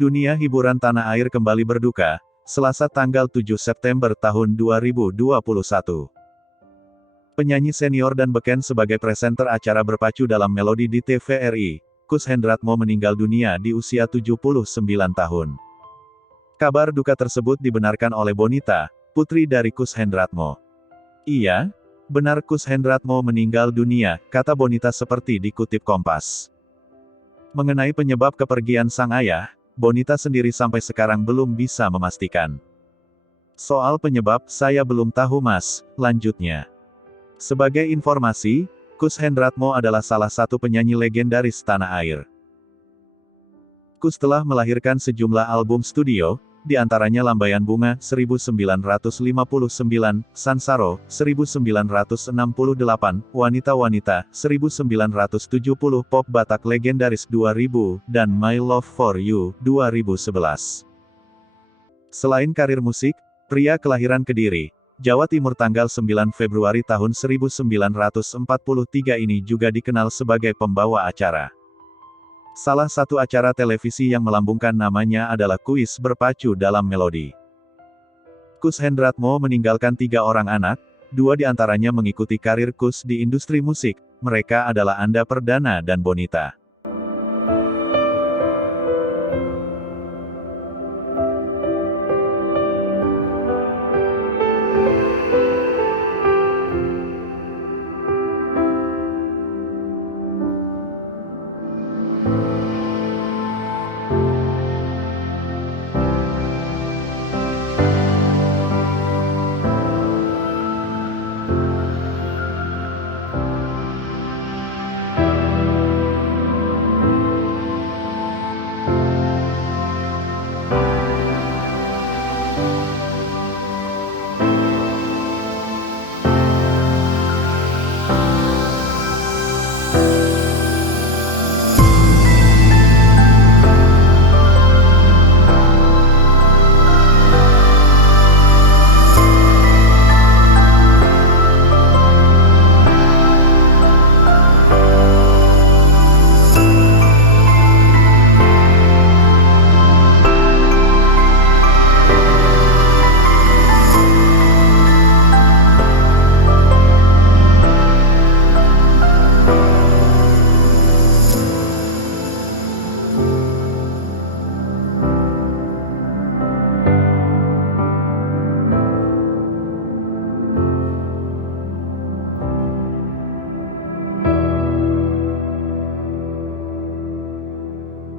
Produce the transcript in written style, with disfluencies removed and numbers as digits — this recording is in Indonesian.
Dunia hiburan tanah air kembali berduka, Selasa tanggal 7 September tahun 2021. Penyanyi senior dan beken sebagai presenter acara berpacu dalam melodi di TVRI, Kus Hendratmo meninggal dunia di usia 79 tahun. Kabar duka tersebut dibenarkan oleh Bonita, putri dari Kus Hendratmo. Iya, benar Kus Hendratmo meninggal dunia, kata Bonita seperti dikutip Kompas. Mengenai penyebab kepergian sang ayah, Bonita sendiri sampai sekarang belum bisa memastikan. Soal penyebab, saya belum tahu mas, lanjutnya. Sebagai informasi, Kus Hendratmo adalah salah satu penyanyi legendaris tanah air. Kus telah melahirkan sejumlah album studio, di antaranya Lambaian Bunga, 1959, Sansaro, 1968, Wanita-Wanita, 1970, Pop Batak Legendaris 2000, dan My Love For You, 2011. Selain karir musik, pria kelahiran Kediri, Jawa Timur tanggal 9 Februari tahun 1943 ini juga dikenal sebagai pembawa acara. Salah satu acara televisi yang melambungkan namanya adalah Kuis Berpacu Dalam Melodi. Kus Hendratmo meninggalkan 3 orang anak, 2 diantaranya mengikuti karir Kus di industri musik, mereka adalah Anda Perdana dan Bonita.